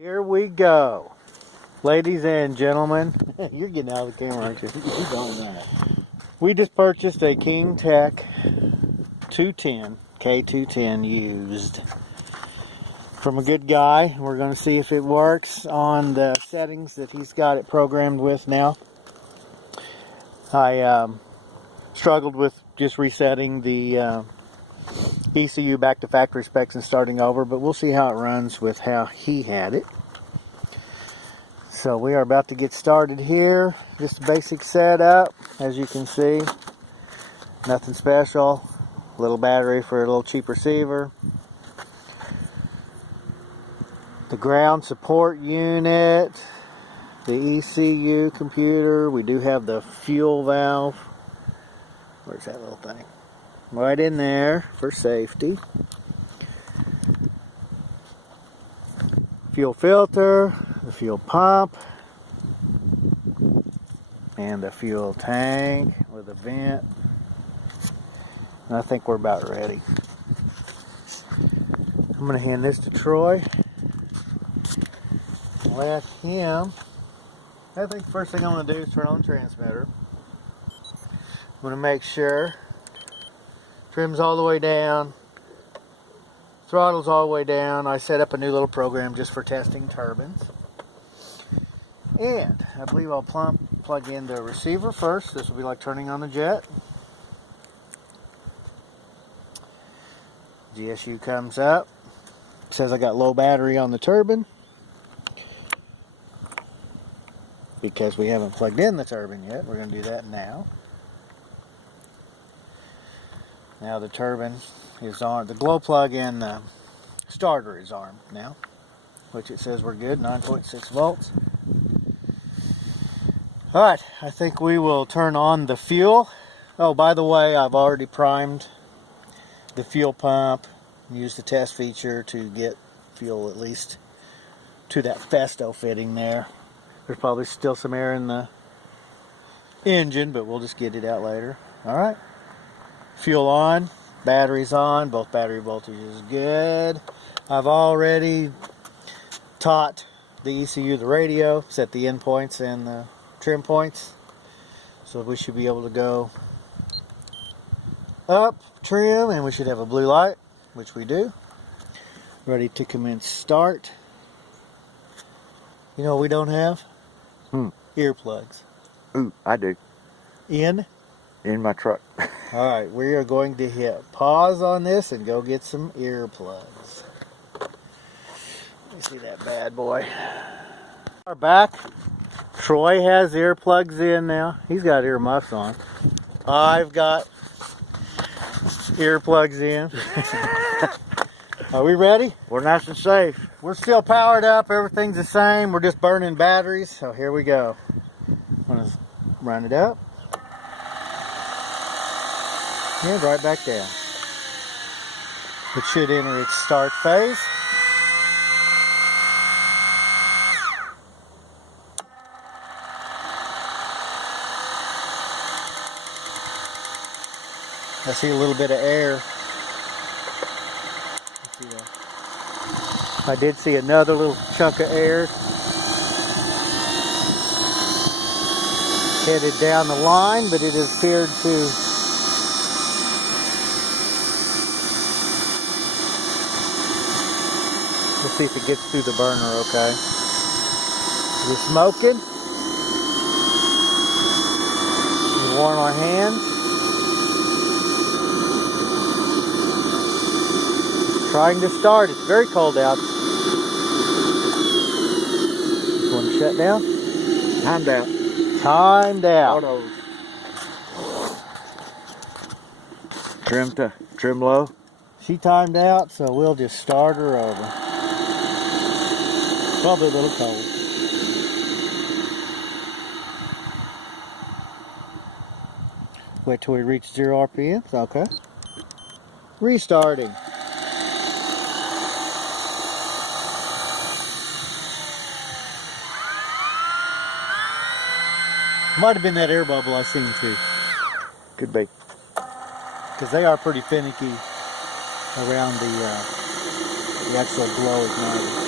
Here we go. Ladies and gentlemen, you're getting out of the camera, aren't you? You're going there. We just purchased a King Tech 210, K210 used from a good guy. We're going to see if it works on the settings that he's got it programmed with now. I struggled with just resetting the ECU back to factory specs and starting over, but we'll see how it runs with how he had it. So we are about to get started here. Just a basic setup, as you can see. Nothing special. Little battery for a little cheap receiver. The ground support unit. The ECU computer. We do have the fuel valve. Where's that little thing? Right in there for safety. Fuel filter, the fuel pump, and the fuel tank with a vent. And I think we're about ready. I'm going to hand this to Troy. Let him. I think the first thing I'm going to do is turn on the transmitter. I'm going to make sure trim's all the way down, throttle's all the way down. I set up a new little program just for testing turbines. And I believe I'll plug in the receiver first. This will be like turning on the jet. GSU comes up. It says I got low battery on the turbine because we haven't plugged in the turbine yet. We're going to do that now. Now the turbine is on. The glow plug in the starter is armed now, which it says we're good, 9.6 volts. Alright, I think we will turn on the fuel. Oh, by the way, I've already primed the fuel pump, used the test feature to get fuel at least to that Festo fitting there. There's probably still some air in the engine, but we'll just get it out later. Alright. Fuel on, batteries on, both battery voltage is good. I've already taught the ECU the radio, set the endpoints and the trim points. So we should be able to go up, trim, and we should have a blue light, which we do. Ready to commence start. You know what we don't have? Earplugs. Ooh, I do. In my truck. Alright, we are going to hit pause on this and go get some earplugs. Let me see that bad boy. We're back. Troy has earplugs in now. He's got earmuffs on. I've got earplugs in. Are we ready? We're nice and safe. We're still powered up. Everything's the same. We're just burning batteries. So here we go. I'm going to run it up. And right back down. It should enter its start phase. I see a little bit of air. I did see another little chunk of air headed down the line, but it appeared to Let's see if it gets through the burner okay. Is it smoking? We warm our hands. It's trying to start. It's very cold out. This one shut down? Timed out. Timed out. Autos. Trim low. She timed out, so we'll just start her over. Probably a little cold. Wait till we reach 0 RPMs. Okay. Restarting. Might have been that air bubble I seen too. Could be. Because they are pretty finicky around the actual glow ignited.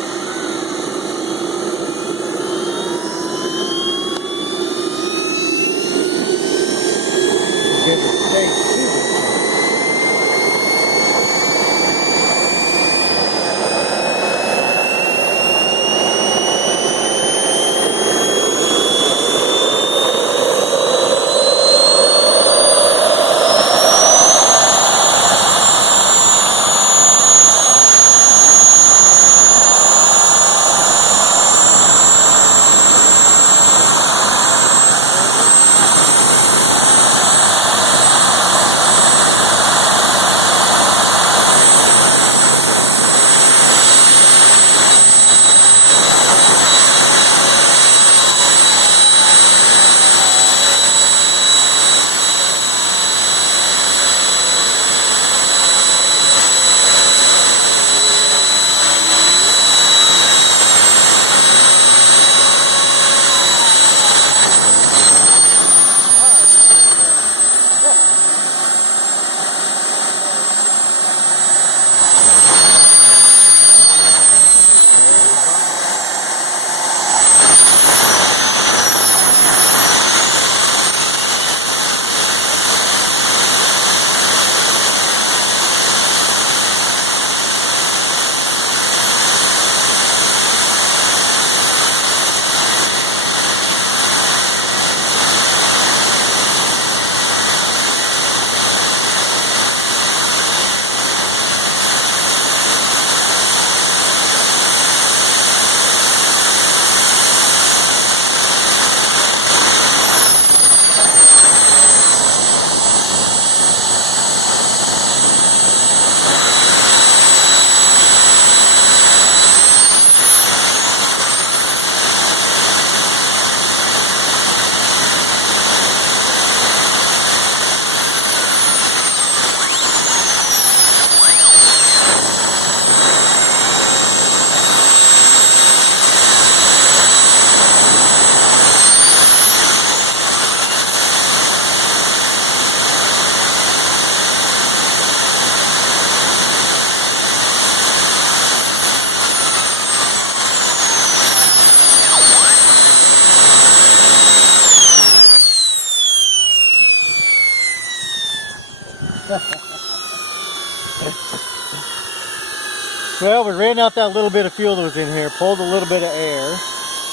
Well, we ran out that little bit of fuel that was in here, pulled a little bit of air,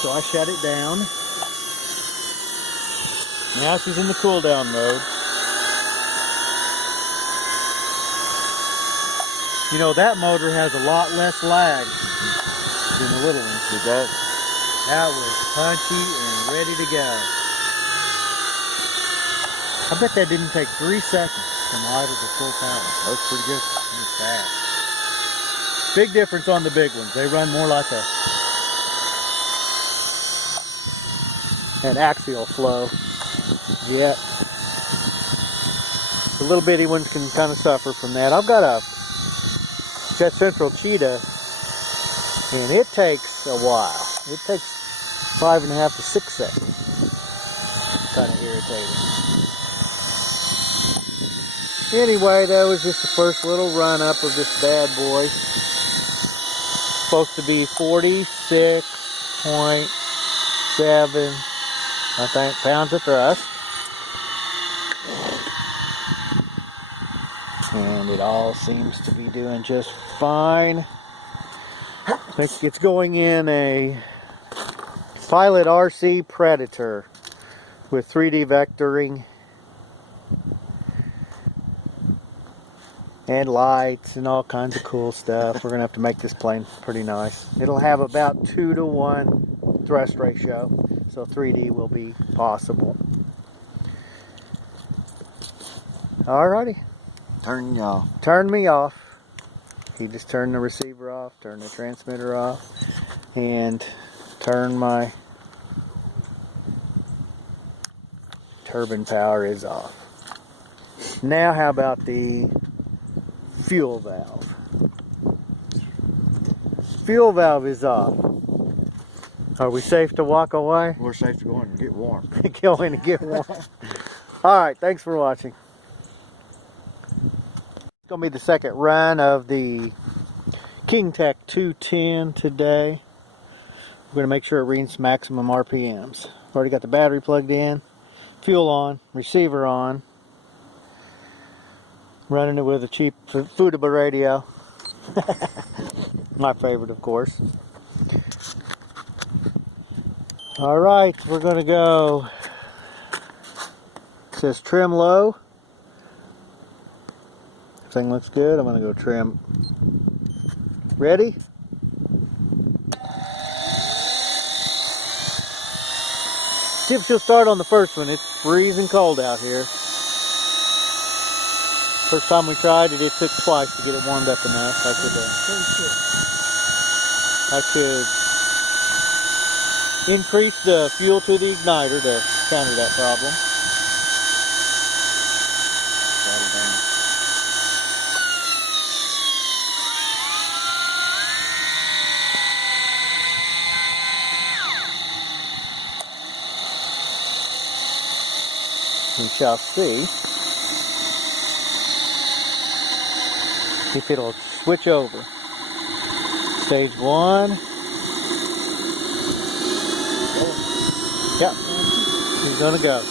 so I shut it down. Now she's in the cool down mode. You know, that motor has a lot less lag than the little one. It does. That was punchy and ready to go. I bet that didn't take 3 seconds from idle to full power. That was pretty good. That's fast. Big difference on the big ones. They run more like an axial flow jet. The little bitty ones can kind of suffer from that. I've got a Jet Central Cheetah, and it takes a while. It takes 5.5 to 6 seconds. Kind of irritating. Anyway, that was just the first little run up of this bad boy. Supposed to be 46.7, I think, pounds of thrust. And it all seems to be doing just fine. I think it's going in a Pilot RC Predator with 3D vectoring and lights and all kinds of cool stuff. We're gonna have to make this plane pretty nice. It'll have about 2-to-1 thrust ratio, so 3D will be possible. Alrighty. Turn y'all. Turn me off. He just turned the receiver off, turned the transmitter off, and turn my turbine power is off. Now how about the fuel valve? Fuel valve is off. Are we safe to walk away? We're safe to go in and get warm. Go in and get warm. Alright, thanks for watching. It's going to be the second run of the Tech K210 today. We're going to make sure it reads maximum RPMs. Already got the battery plugged in, fuel on, receiver on. Running it with a cheap Foodable radio. My favorite, of course. Alright, we're going to go. It says trim low. Everything looks good. I'm going to go trim. Ready? See if she'll start on the first one. It's freezing cold out here. First time we tried it, it took twice to get it warmed up enough. I could increase the fuel to the igniter to counter that problem. We shall see if it'll switch over. Stage 1. Yep, he's gonna go.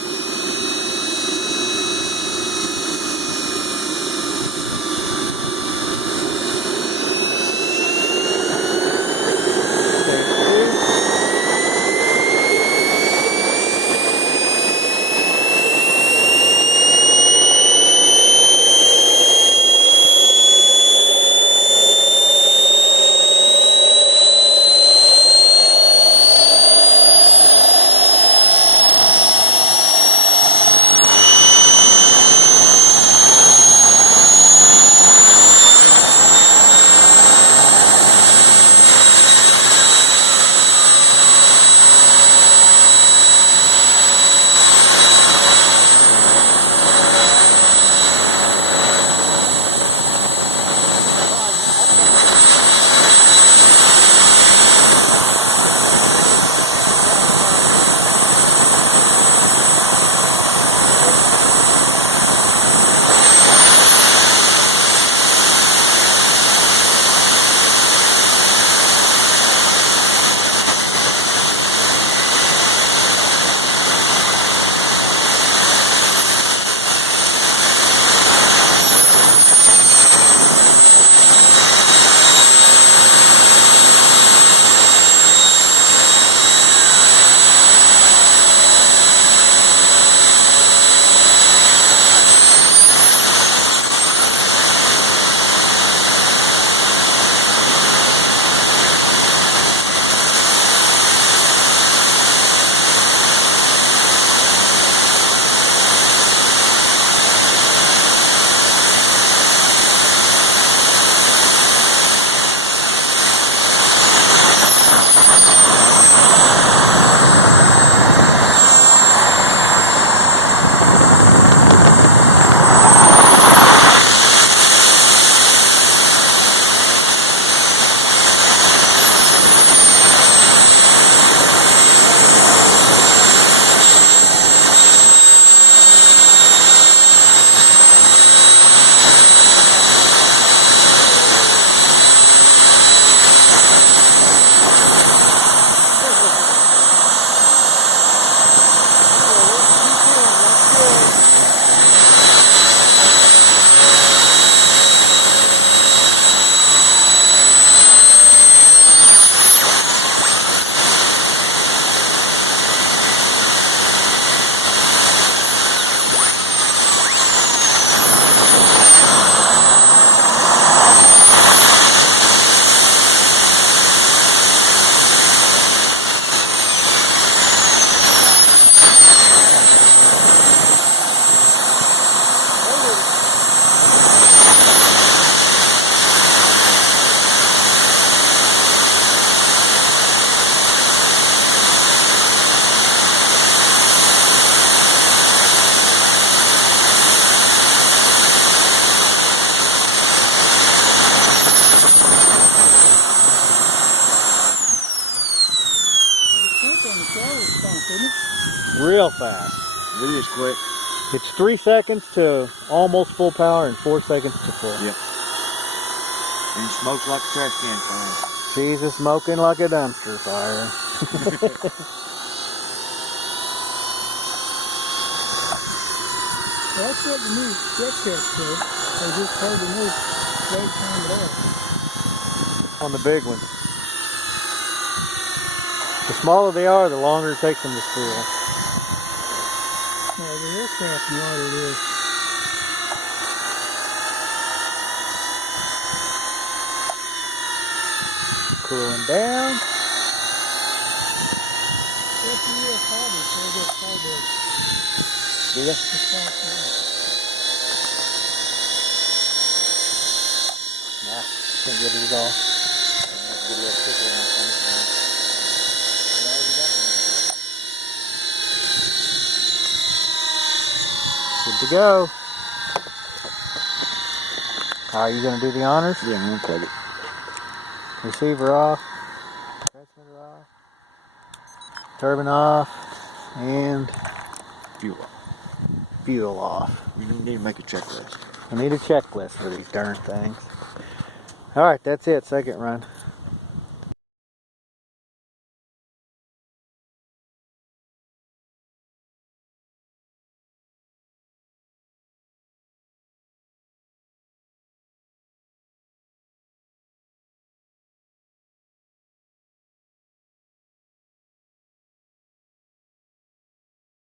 real fast. It is quick. It's 3 seconds to almost full power and 4 seconds to full. Yep. And it smokes like a trash can fire. Jesus, smoking like a dumpster fire. That's what the new Tech Cat said. They just heard the new straight time it off. On the big one. The smaller they are, the longer it takes them to spool. The aircraft water it is. Cooling down. That's the real hobby, so they get started. Do ya? Nah, can't get it at all. Good to go. Are you going to do the honors? Yeah, I'm gonna cut it. Receiver off. Transmitter off. Turbine off. And Fuel. fuel off. You need to make a checklist. I need a checklist for these darn things. Alright, that's it. Second run.